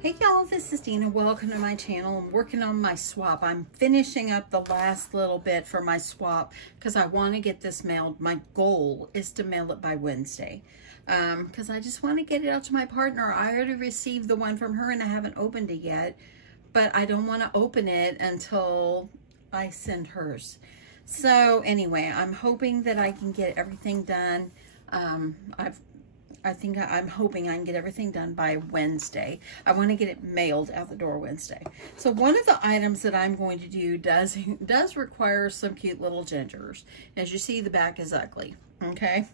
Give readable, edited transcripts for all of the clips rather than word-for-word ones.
Hey y'all, this is Dina. Welcome to my channel. I'm working on my swap. I'm finishing up the last little bit for my swap because I want to get this mailed. My goal is to mail it by Wednesday because I just want to get it out to my partner. I already received the one from her and I haven't opened it yet, but I don't want to open it until I send hers. So anyway, I'm hoping that I can get everything done. I'm hoping I can get everything done by Wednesday. I want to get it mailed out the door Wednesday. So one of the items that I'm going to do does require some cute little gingers. As you see, the back is ugly, okay?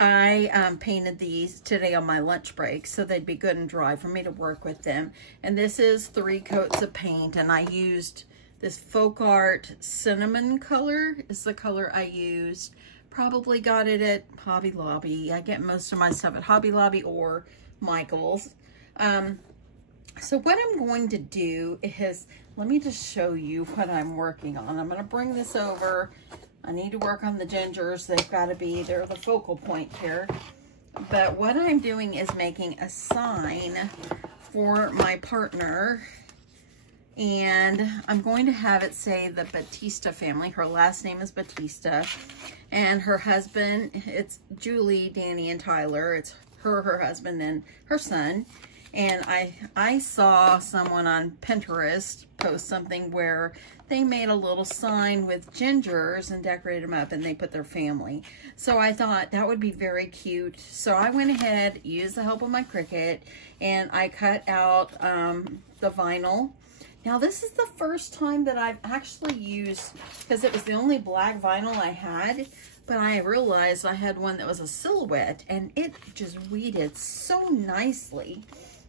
I painted these today on my lunch break so they'd be good and dry for me to work with them. And this is 3 coats of paint, and I used this Folk Art cinnamon color is the color I used. Probably got it at Hobby Lobby. I get most of my stuff at Hobby Lobby or Michael's. So what I'm going to do is, let me just show you what I'm working on. I'm going to bring this over. I need to work on the gingers. They've got to be, they're the focal point here. But what I'm doing is making a sign for my partner. And I'm going to have it say the Batista family. Her last name is Batista. And her husband, it's Julie, Danny, and Tyler. It's her husband, and her son. And I saw someone on Pinterest post something where they made a little sign with gingers and decorated them up, and they put their family. So I thought that would be very cute. So I went ahead, used the help of my Cricut, and I cut out the vinyl. Now this is the first time that I've actually used, because it was the only black vinyl I had, but I realized I had one that was a silhouette and it just weeded so nicely.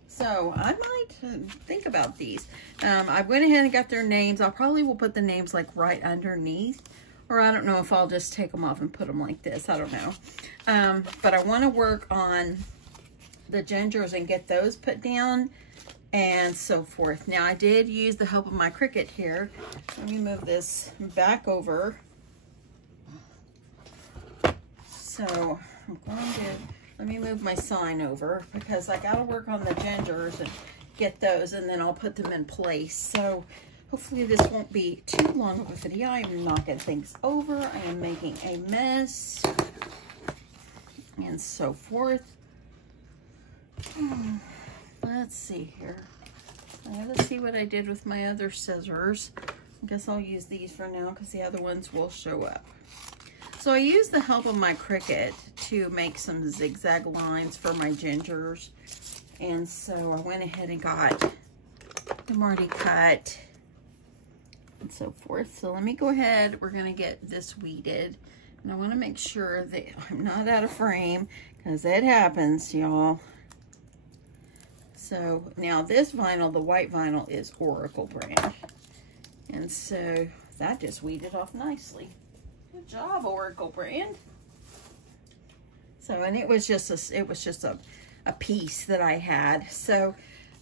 So I might think about these. I went ahead and got their names. I probably will put the names like right underneath, or I don't know if I'll just take them off and put them like this. I don't know. But I want to work on the gingers and get those put down and so forth. Now I did use the help of my Cricut here. Let me move this back over. So I'm going to, let me move my sign over because I got to work on the gingers and get those, and then I'll put them in place. So hopefully this won't be too long of a video. I am knocking things over. I am making a mess and so forth. Let's see here. I have to see what I did with my other scissors. I guess I'll use these for now because the other ones will show up. So I used the help of my Cricut to make some zigzag lines for my gingers. And so I went ahead and got them already cut and so forth. So let me go ahead. We're going to get this weeded. And I want to make sure that I'm not out of frame because it happens, y'all. So now this vinyl, the white vinyl, is Oracle brand. And so that just weeded off nicely. Good job, Oracle brand. So, and it was just a piece that I had. So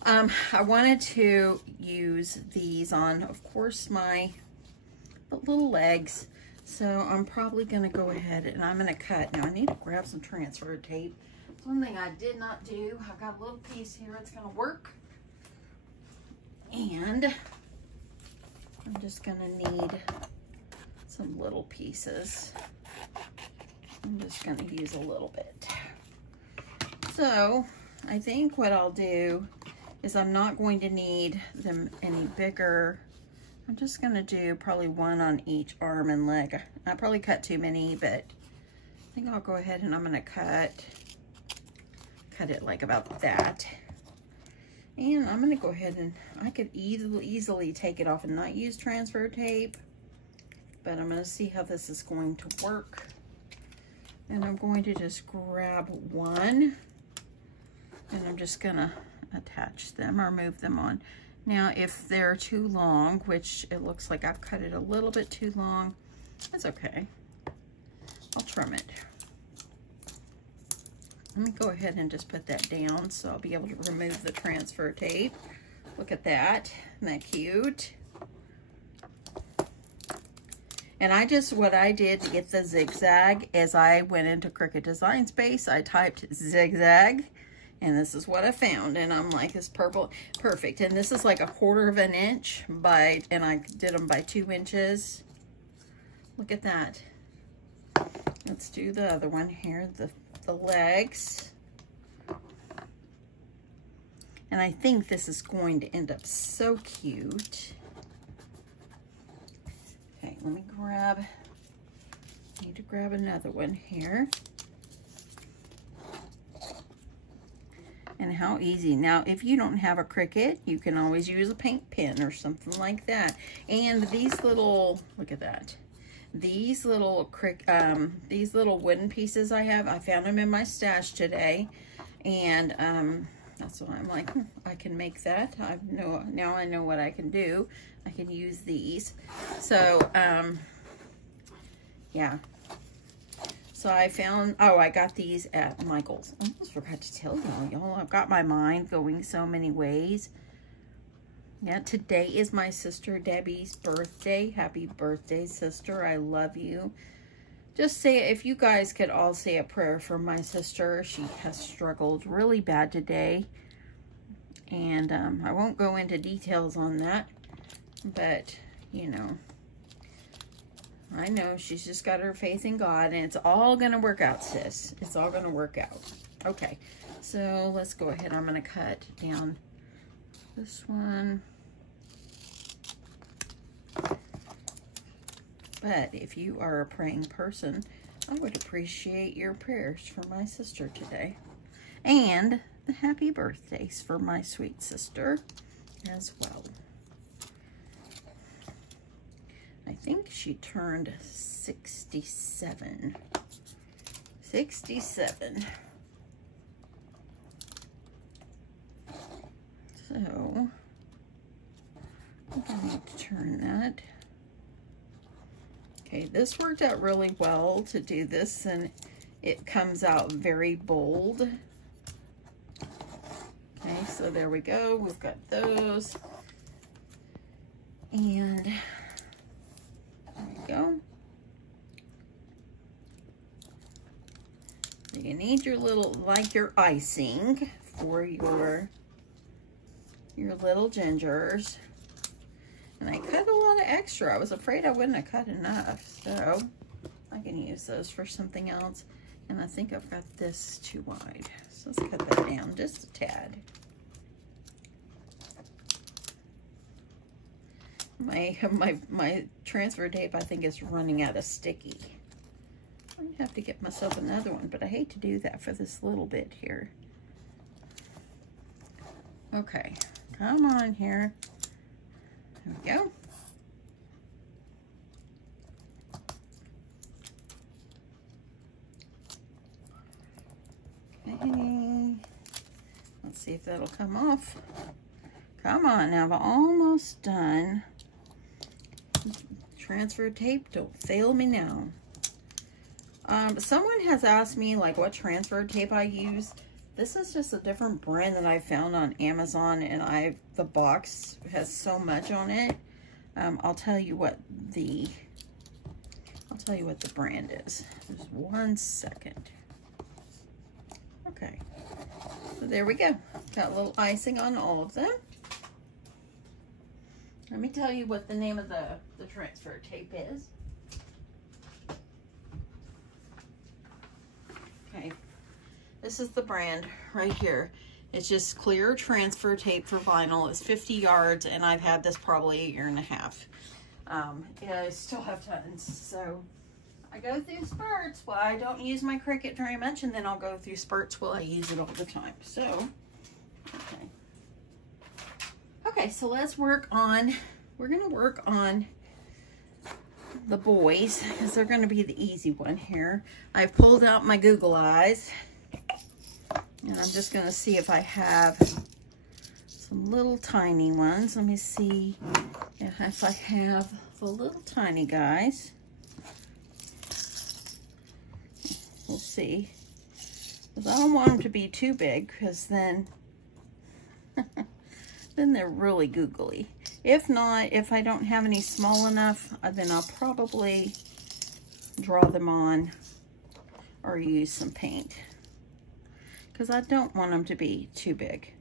I wanted to use these on, of course, my little legs. So I'm probably going to go ahead and I'm going to cut. Now I need to grab some transfer tape. One thing I did not do, I've got a little piece here, it's gonna work. And I'm just gonna need some little pieces. I'm just gonna use a little bit. So I think what I'll do is I'm not going to need them any bigger. I'm just gonna do probably one on each arm and leg. I probably cut too many, but I think I'll go ahead and I'm gonna cut it like about that. And I'm going to go ahead and I could easily take it off and not use transfer tape, but I'm going to see how this is going to work. And I'm going to just grab one and I'm just going to attach them or move them on. Now if they're too long, which it looks like I've cut it a little bit too long, that's okay. I'll trim it. Let me go ahead and just put that down so I'll be able to remove the transfer tape. Look at that. Isn't that cute? And what I did to get the zigzag is I went into Cricut Design Space. I typed zigzag And this is what I found. And I'm like, this purple, perfect. And this is like 1/4 of an inch by, and I did them by 2 inches. Look at that. Let's do the other one here, the legs. And I think this is going to end up so cute. Okay, let me grab, need to grab another one here. And how easy. Now, if you don't have a Cricut, you can always use a paint pen or something like that. And these little, look at that. These little wooden pieces I found them in my stash today. And that's what I'm like, I can make that. Now I know what I can do. I can use these. So, yeah. So I found, oh, I got these at Michael's. I almost forgot to tell y'all. I've got my mind going so many ways. Yeah, today is my sister Debbie's birthday. Happy birthday, sister. I love you. Just say, if you guys could all say a prayer for my sister. She has struggled really bad today. And I won't go into details on that. But, you know, I know she's just got her faith in God, and it's all going to work out, sis. It's all going to work out. Okay, so let's go ahead. I'm going to cut down this one. But if you are a praying person, I would appreciate your prayers for my sister today. And the happy birthdays for my sweet sister as well. I think she turned 67. 67. So, I think I need to turn that. Okay, this worked out really well to do this, and it comes out very bold. Okay, so there we go. We've got those. And there we go. So you need your little, like your icing for your little gingers. And I cut a lot of extra. I was afraid I wouldn't have cut enough. So I can use those for something else. And I think I've got this too wide. So let's cut that down just a tad. My transfer tape, I think, is running out of sticky. I'm gonna have to get myself another one, but I hate to do that for this little bit here. Okay, come on here. There we go. Okay. Let's see if that'll come off. Come on, now I'm almost done. Transfer tape, don't fail me now. Someone has asked me like what transfer tape I use. This is just a different brand that I found on Amazon, and the box has so much on it. I'll tell you what the brand is. Just 1 second. Okay. So there we go. Got a little icing on all of them. Let me tell you what the name of the transfer tape is. Okay. This is the brand right here. It's just clear transfer tape for vinyl. It's 50 yards, and I've had this probably 1.5 years. Yeah, I still have tons. So I go through spurts. Well, I don't use my Cricut very much, and then I'll go through spurts while I use it all the time. So, okay. Okay, so let's work on, we're going to work on the boys, because they're going to be the easy one here. I've pulled out my Google Eyes, and I'm just going to see if I have some little tiny ones. Let me see if I have the little tiny guys. We'll see. Because I don't want them to be too big, because then then they're really googly. If not, if I don't have any small enough, then I'll probably draw them on or use some paint. because I don't want them to be too big.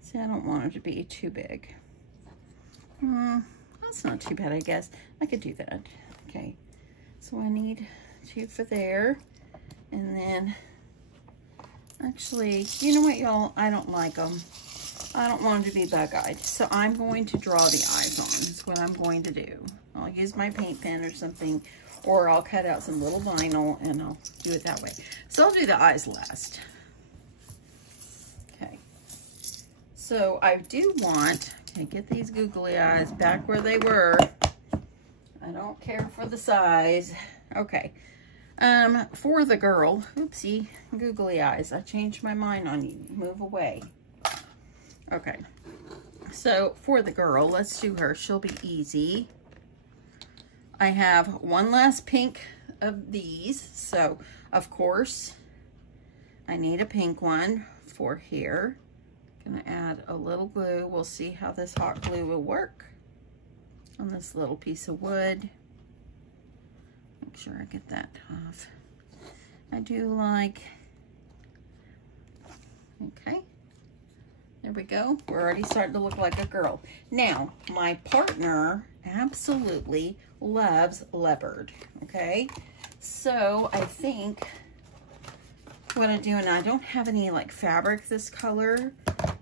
See, I don't want them to be too big. That's not too bad, I guess. I could do that. Okay, so I need 2 for there. And then, actually, you know what, y'all? I don't like them. I don't want them to be bug-eyed. So I'm going to draw the eyes on. That's what I'm going to do. I'll use my paint pen or something, or I'll cut out some little vinyl and I'll do it that way. So I'll do the eyes last. Okay. So I do want, okay, get these googly eyes back where they were. I don't care for the size. Okay. For the girl, oopsie, googly eyes. I changed my mind on you. Move away. Okay. So for the girl, let's do her. She'll be easy. I have one last pink of these. So, of course, I need a pink one for here. Gonna add a little glue. We'll see how this hot glue will work on this little piece of wood. Make sure I get that off. I do like, okay, there we go. We're already starting to look like a girl. Now, my partner absolutely loves leopard, okay? So I think what I do, and I don't have any like fabric this color,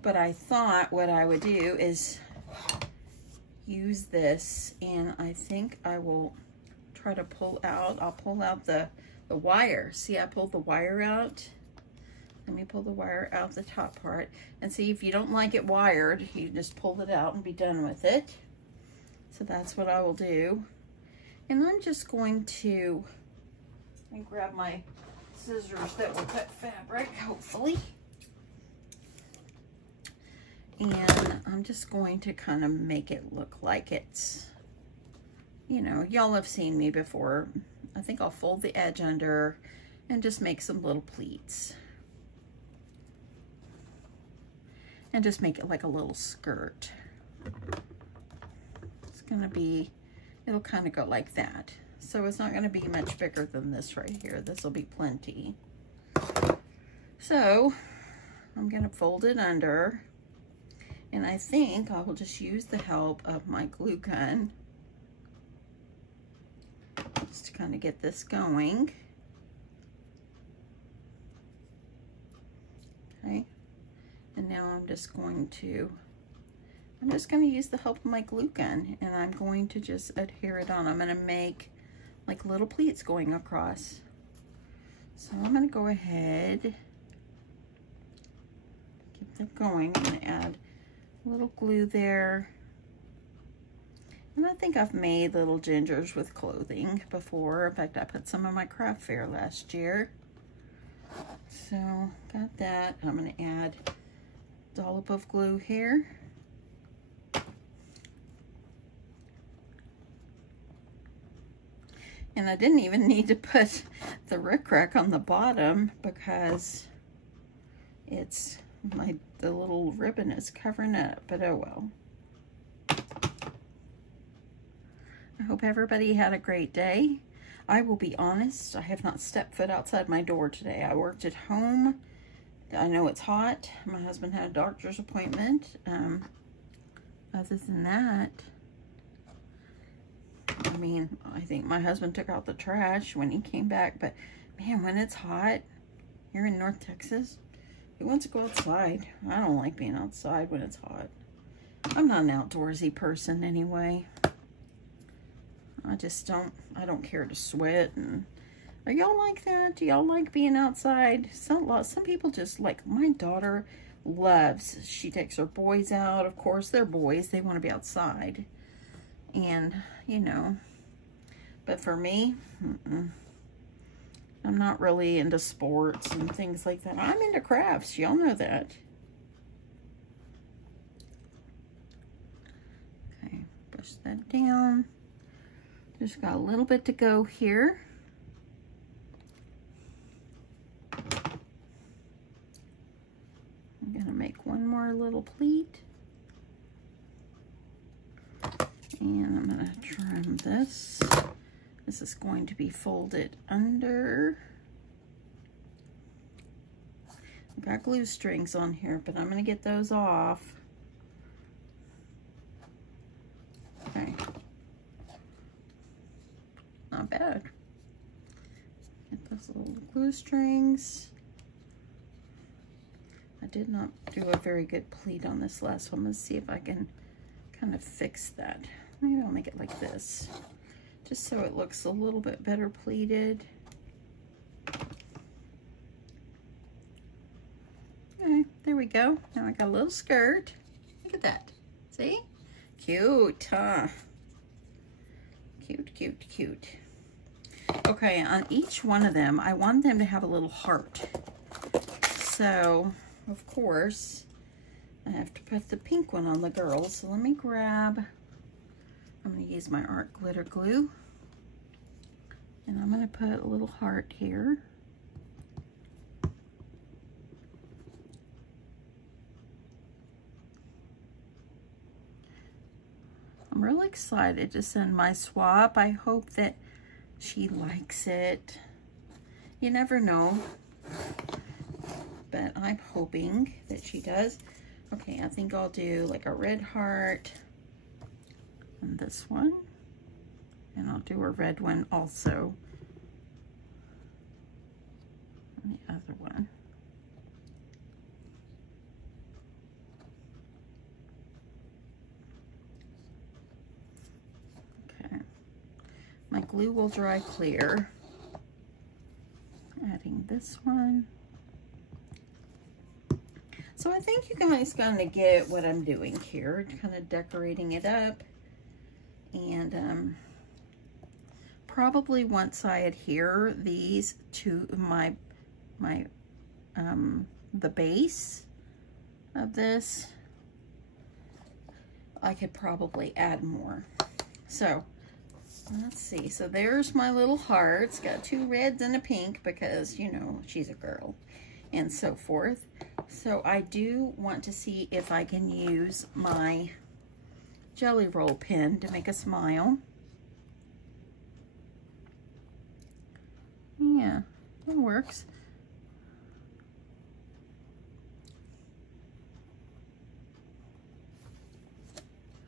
but I thought what I would do is use this, and I think I will try to pull out, I'll pull out the wire. See, I pulled the wire out. Let me pull the wire out the top part. And see, if you don't like it wired, you just pull it out and be done with it. So that's what I will do. And I'm just going to grab my scissors that will cut fabric, hopefully. And I'm just going to kind of make it look like it's, you know, y'all have seen me before. I think I'll fold the edge under and just make some little pleats. And just make it like a little skirt. It's gonna be, it'll kind of go like that. So it's not gonna be much bigger than this right here. This will be plenty. So I'm gonna fold it under, and I think I will just use the help of my glue gun just to kind of get this going. Okay, and now I'm just going to use the help of my glue gun, and I'm going to just adhere it on. I'm going to make like little pleats going across. So I'm going to go ahead, get that going. I'm going to add a little glue there. And I think I've made little gingers with clothing before. In fact, I put some on my craft fair last year. So, got that. I'm going to add a dollop of glue here. And I didn't even need to put the rickrack on the bottom because it's the little ribbon is covering it up, but oh well. I hope everybody had a great day. I will be honest, I have not stepped foot outside my door today. I worked at home. I know it's hot. My husband had a doctor's appointment. Other than that, I mean, I think my husband took out the trash when he came back, but man, when it's hot here in North Texas, who wants to go outside? I don't like being outside when it's hot. I'm not an outdoorsy person anyway. I don't care to sweat. And are y'all like that? Do y'all like being outside? Some people just like, my daughter loves, she takes her boys out. Of course, they're boys. They want to be outside. And, you know, but for me, I'm not really into sports and things like that. I'm into crafts. Y'all know that. Okay, push that down. Just got a little bit to go here. I'm gonna make one more little pleat. And I'm gonna trim this. This is going to be folded under. I've got glue strings on here, but I'm going to get those off. Okay. Not bad. Get those little glue strings. I did not do a very good pleat on this last one. Let's see if I can kind of fix that. Maybe I'll make it like this, just so it looks a little bit better pleated. Okay, there we go. Now I got a little skirt. Look at that. See? Cute, huh? Cute, cute, cute. Okay, on each one of them, I want them to have a little heart. So, of course, I have to put the pink one on the girls. So let me grab, I'm going to use my art glitter glue. And I'm going to put a little heart here. I'm really excited to send my swap. I hope that she likes it. You never know, but I'm hoping that she does. Okay, I think I'll do like a red heart on this one, and I'll do a red one also on the other one. My glue will dry clear. Adding this one. So I think you guys kind of get what I'm doing here, kind of decorating it up. And probably once I adhere these to the base of this, I could probably add more. So let's see. So there's my little hearts. Got two reds and a pink because, you know, she's a girl and so forth. So I do want to see if I can use my jelly roll pen to make a smile. Yeah, it works.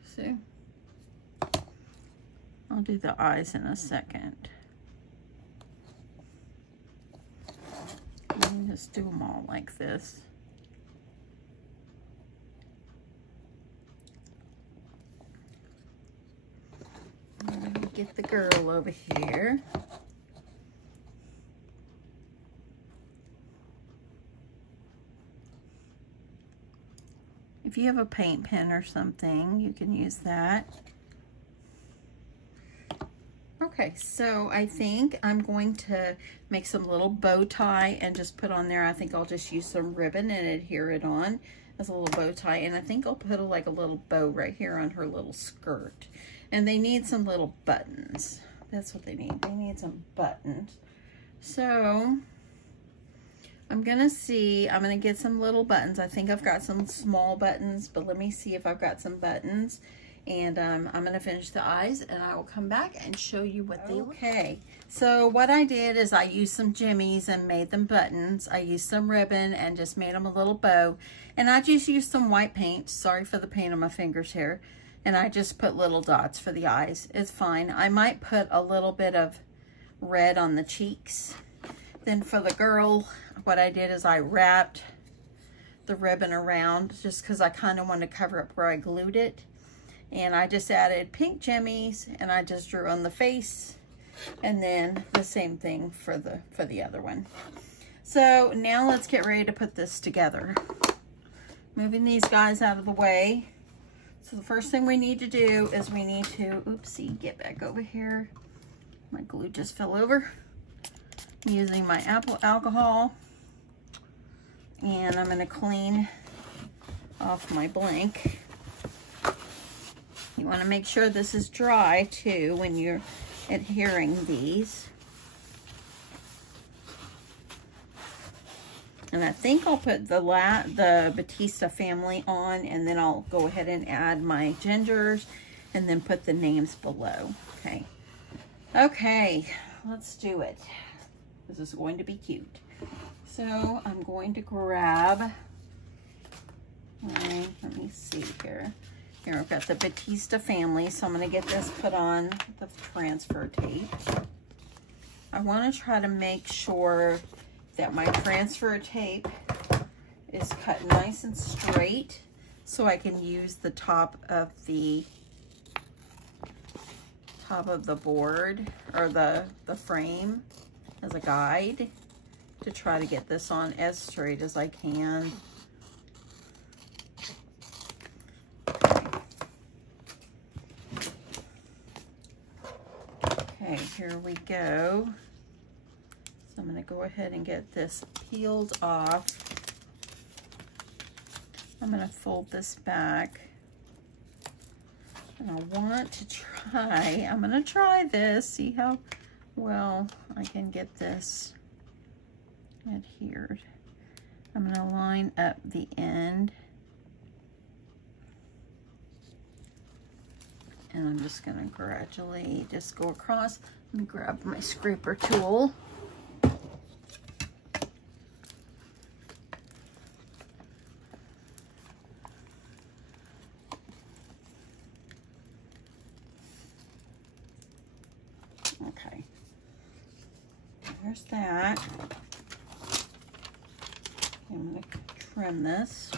See? I'll do the eyes in a second. Let me just do them all like this. Let me get the girl over here. If you have a paint pen or something, you can use that. Okay, so I think I'm going to make some little bow tie and just put on there. I think I'll just use some ribbon and adhere it on as a little bow tie. And I think I'll put like a little bow right here on her little skirt. And they need some little buttons. That's what they need. They need some buttons. So I'm gonna see, I'm gonna get some little buttons. I think I've got some small buttons, but let me see if I've got some buttons. And I'm gonna finish the eyes and I will come back and show you what they look like. Okay, so what I did is I used some jimmies and made them buttons. I used some ribbon and just made them a little bow. And I just used some white paint. Sorry for the paint on my fingers here. And I just put little dots for the eyes. It's fine. I might put a little bit of red on the cheeks. Then for the girl, what I did is I wrapped the ribbon around just because I kind of wanted to cover up where I glued it. And I just added pink jimmies and I just drew on the face, and then the same thing for the other one. So now let's get ready to put this together. Moving these guys out of the way. So the first thing we need to do is we need to, oopsie, get back over here. My glue just fell over. I'm using my apple alcohol, and I'm going to clean off my blank. You want to make sure this is dry too when you're adhering these. And I think I'll put the Batista family on, and then I'll go ahead and add my gingers and then put the names below. Okay. Okay, let's do it. This is going to be cute. So I'm going to grab let me see here. Here, I've got the Batista family, so I'm going to get this put on the transfer tape. I want to try to make sure that my transfer tape is cut nice and straight so I can use the top of the board or the frame as a guide to try to get this on as straight as I can. Okay, here we go. So I'm going to go ahead and get this peeled off. I'm going to fold this back. And I want to try, I'm going to try this, see how well I can get this adhered. I'm going to line up the end. And I'm just going to gradually just go across. Let me grab my scraper tool. Okay, there's that. I'm going to trim this.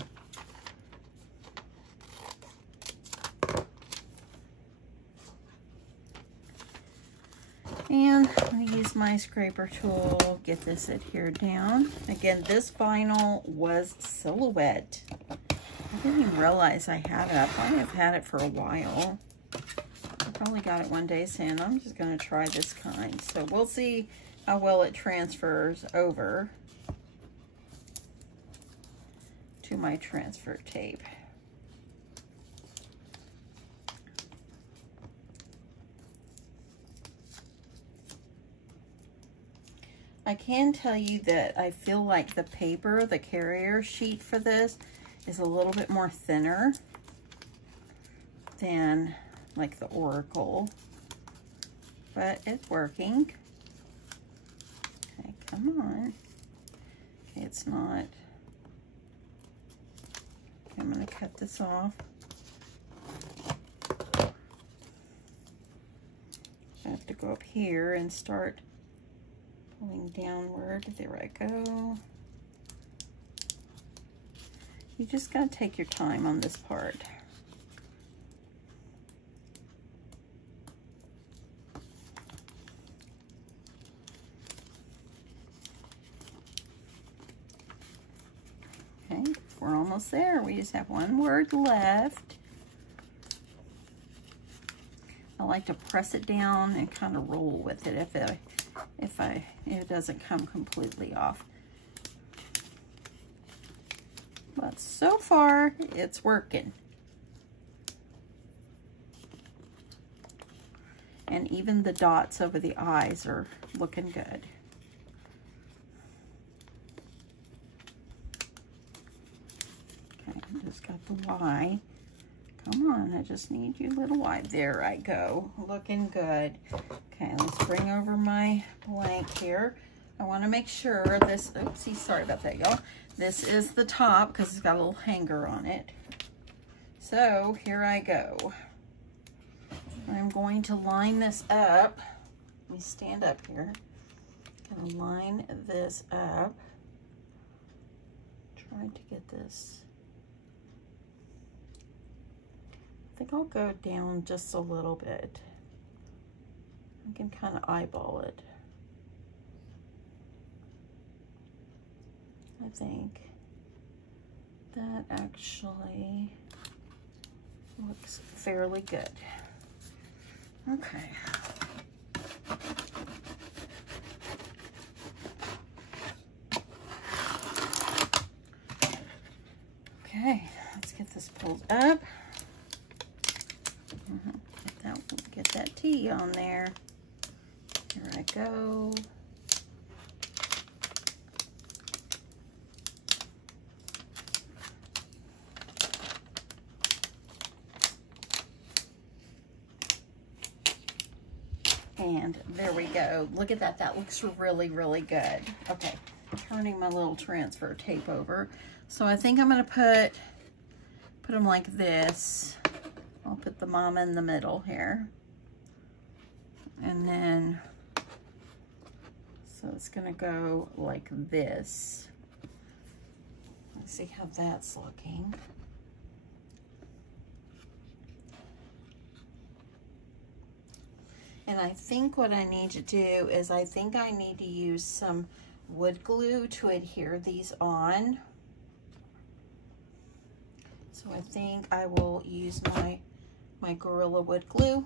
And I'm going to use my scraper tool, get this adhered down. Again, this vinyl was Silhouette. I didn't even realize I had it. I probably have had it for a while. I probably got it one day saying, I'm just going to try this kind. So we'll see how well it transfers over to my transfer tape. I can tell you that I feel like the paper, the carrier sheet for this, is a little bit more thinner than like the Oracle, but it's working. Okay, come on. Okay, it's not. Okay, I'm going to cut this off. I have to go up here and start pulling downward. There I go. You just gotta take your time on this part. Okay, we're almost there. We just have one word left. I like to press it down and kind of roll with it if it doesn't come completely off. But so far, it's working. And even the dots over the eyes are looking good. Okay, I just got the Y. Come on, I just need you, little Y. There I go, looking good. Okay, let's bring over my blank here. I want to make sure this, oopsie, sorry about that, y'all. This is the top because it's got a little hanger on it. So here I go. I'm going to line this up. Let me stand up here. I'm gonna line this up. Trying to get this. I think I'll go down just a little bit. I can kind of eyeball it. I think that actually looks fairly good. Okay. Okay, let's get this pulled up. Get that T on there. Here I go. And there we go. Look at that. That looks really, really good. Okay, turning my little transfer tape over. So I think I'm going to put them like this. I'll put the mama in the middle here. And then, so it's going to go like this. Let's see how that's looking. And I think what I need to do is I think I need to use some wood glue to adhere these on. So I think I will use my Gorilla wood glue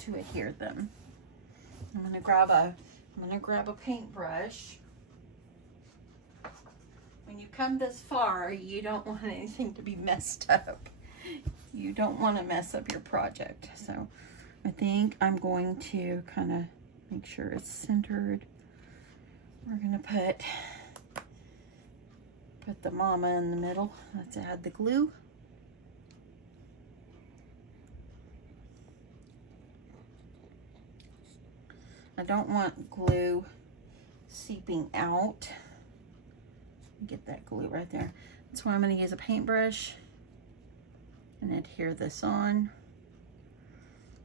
to adhere them. I'm gonna grab a paintbrush. When you come this far, you don't want anything to be messed up. You don't want to mess up your project. So I think I'm going to kind of make sure it's centered. We're gonna put the mama in the middle. Let's add the glue. I don't want glue seeping out. Get that glue right there. That's why I'm going to use a paintbrush and adhere this on.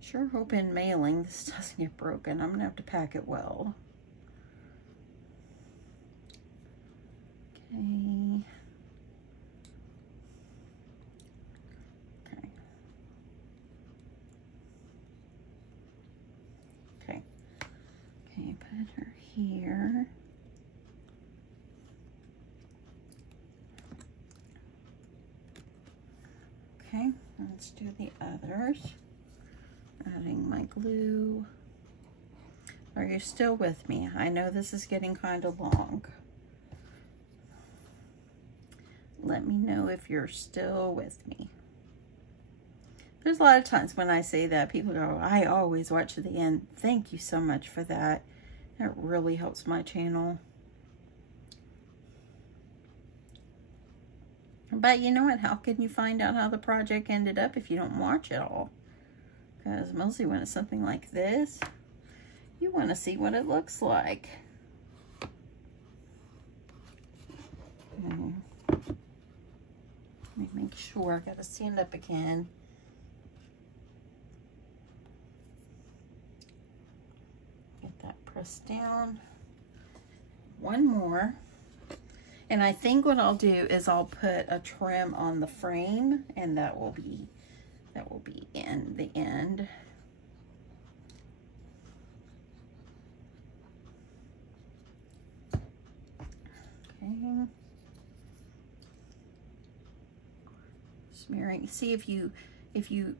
Sure hope in mailing this doesn't get broken. I'm going to have to pack it well. Okay. Okay. Okay. Okay, put her here. Okay, let's do the others. Adding my glue. Are you still with me? I know this is getting kind of long. Let me know if you're still with me. There's a lot of times when I say that, people go, I always watch to the end. Thank you so much for that. That really helps my channel. But you know what? How can you find out how the project ended up if you don't watch it all? Because mostly when it's something like this, you want to see what it looks like. Let me make sure. I got to stand up again. Get that pressed down. One more. And I think what I'll do is I'll put a trim on the frame, and that will be in the end. Okay. Smearing. See, if you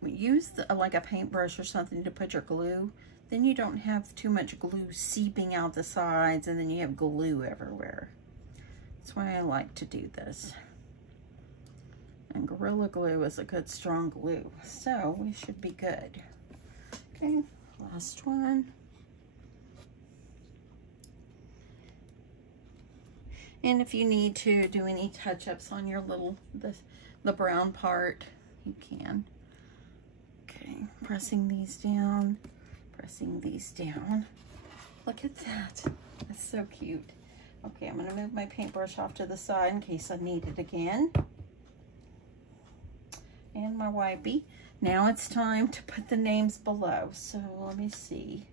use like a paintbrush or something to put your glue, then you don't have too much glue seeping out the sides, and then you have glue everywhere. That's why I like to do this. And Gorilla Glue is a good strong glue, so we should be good. Okay, last one. And if you need to do any touch-ups on your little, the brown part, you can. Okay, pressing these down, pressing these down. Look at that. That's so cute. Okay, I'm going to move my paintbrush off to the side in case I need it again. And my wipey. Now it's time to put the names below. So let me see.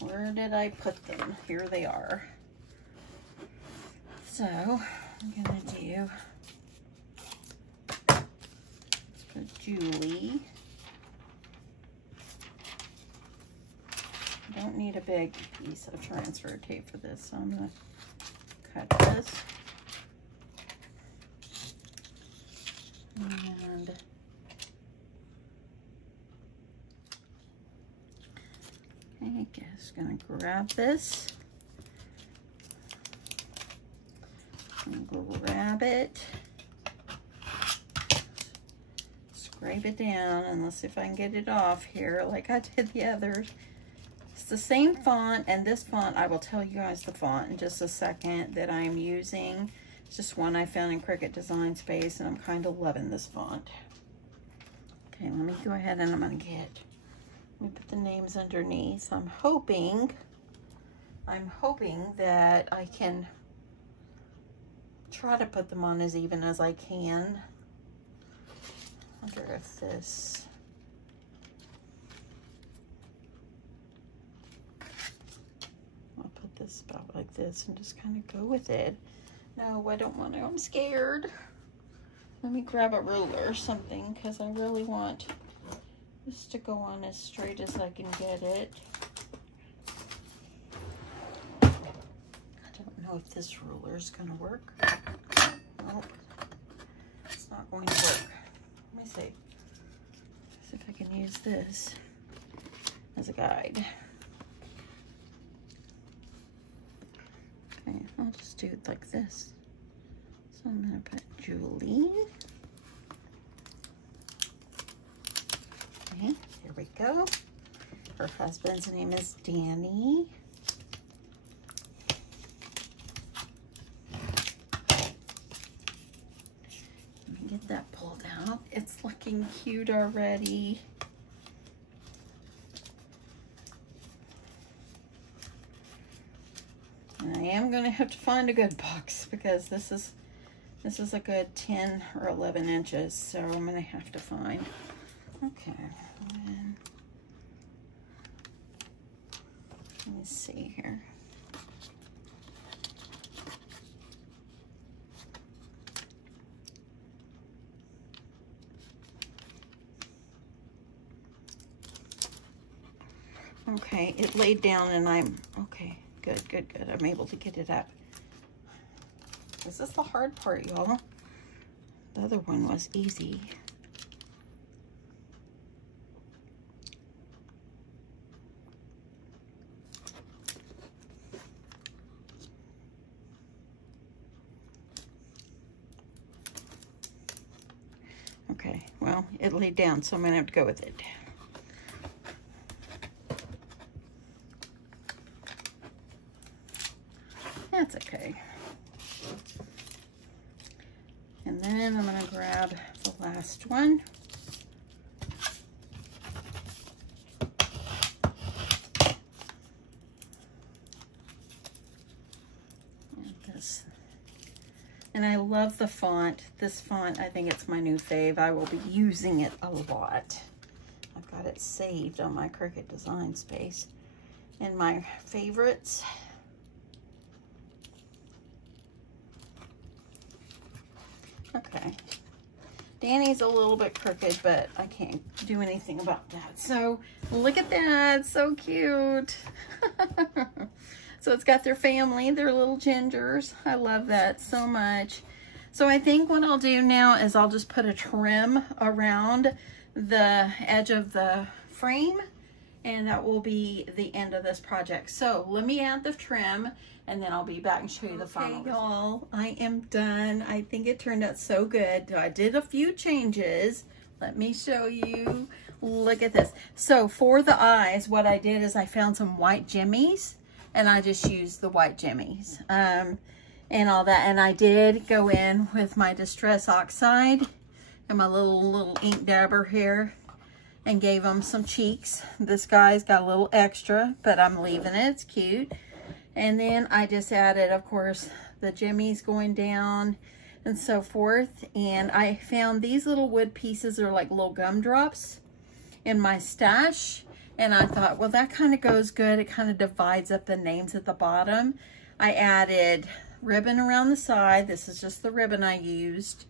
Where did I put them? Here they are. So I'm going to do, let's put Julie. I don't need a big piece of transfer tape for this, so I'm going to cut this. And okay, just gonna grab this and grab it, scrape it down, and let's see if I can get it off here like I did the others. It's the same font, and this font, I will tell you guys the font in just a second that I'm using. It's just one I found in Cricut Design Space, and I'm kind of loving this font. Okay, let me go ahead and let me put the names underneath. I'm hoping that I can try to put them on as even as I can. I wonder if this... I'll put this about like this and just kind of go with it. No, I don't want to. I'm scared. Let me grab a ruler or something because I really want this to go on as straight as I can get it. I don't know if this ruler is going to work. Nope. It's not going to work. Let me see. See if I can use this as a guide. Okay, I'll just do it like this. So I'm going to put Julie. Okay, here we go. Her husband's name is Danny. Let me get that pulled out. It's looking cute already. And I am going to have to find a good box because this is a good 10 or 11 inches, so I'm going to have to find. Okay. Let me see here. Okay, it laid down and I'm, okay, good. I'm able to get it up. This is the hard part, y'all. The other one was easy. Okay, well, it laid down, so I'm gonna have to go with it. That's okay. And then I'm going to grab the last one. And this. And I love the font. This font, I think it's my new fave. I will be using it a lot. I've got it saved on my Cricut Design Space. And my favorites. Okay, Danny's a little bit crooked, but I can't do anything about that. So look at that, so cute. So it's got their family, their little gingers. I love that so much. So I think what I'll do now is I'll just put a trim around the edge of the frame, and that will be the end of this project. So let me add the trim, and then I'll be back and show you the final result. Y'all, I am done. I think it turned out so good. I did a few changes. Let me show you. Look at this. So for the eyes, what I did is I found some white jimmies, and I just used the white jimmies and all that. And I did go in with my Distress Oxide and my little ink dabber here and gave them some cheeks. This guy's got a little extra, but I'm leaving it. It's cute. And then I just added, of course, the jimmies going down and so forth. And I found these little wood pieces are like little gumdrops in my stash. And I thought, well, that kind of goes good. It kind of divides up the names at the bottom. I added ribbon around the side. This is just the ribbon I used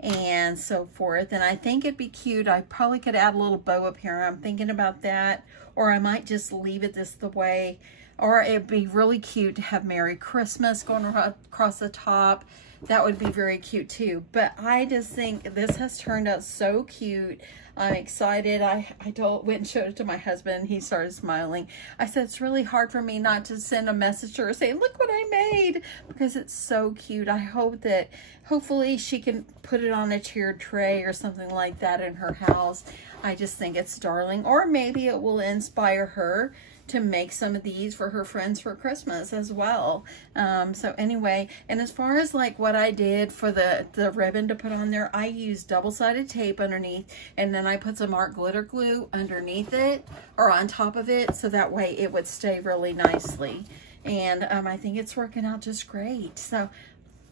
and so forth. And I think it'd be cute. I probably could add a little bow up here. I'm thinking about that. Or I might just leave it this the way. Or it'd be really cute to have Merry Christmas going across the top. That would be very cute too. But I just think this has turned out so cute. I'm excited. I went and showed it to my husband. He started smiling. I said, it's really hard for me not to send a message to her saying, look what I made, because it's so cute. I hope that hopefully she can put it on a tiered tray or something like that in her house. I just think it's darling. Or maybe it will inspire her to make some of these for her friends for Christmas as well. So anyway, and as far as like what I did for the ribbon to put on there, I used double-sided tape underneath, and then I put some art glitter glue underneath it or on top of it, so that way it would stay really nicely. And I think it's working out just great. So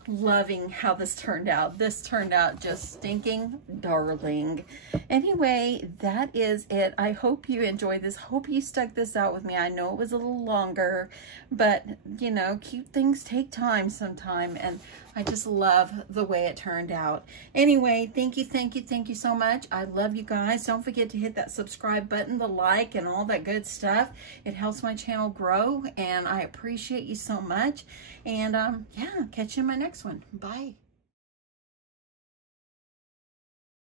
loving how this turned out. This turned out just stinking darling. Anyway, that is it. I hope you enjoyed this. Hope you stuck this out with me. I know it was a little longer, but you know, cute things take time sometime, and I just love the way it turned out. Anyway, thank you so much. I love you guys. Don't forget to hit that subscribe button, the like, and all that good stuff. It helps my channel grow, and I appreciate you so much. And yeah, catch you in my next one. Bye.